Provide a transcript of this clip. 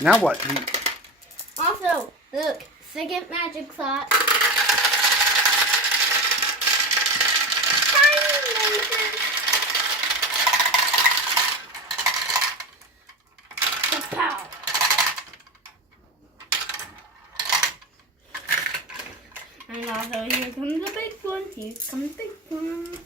Now what? Also, look, second magic slot. Tiny lasers. Pow. And also, here comes the big one. Here comes the big one.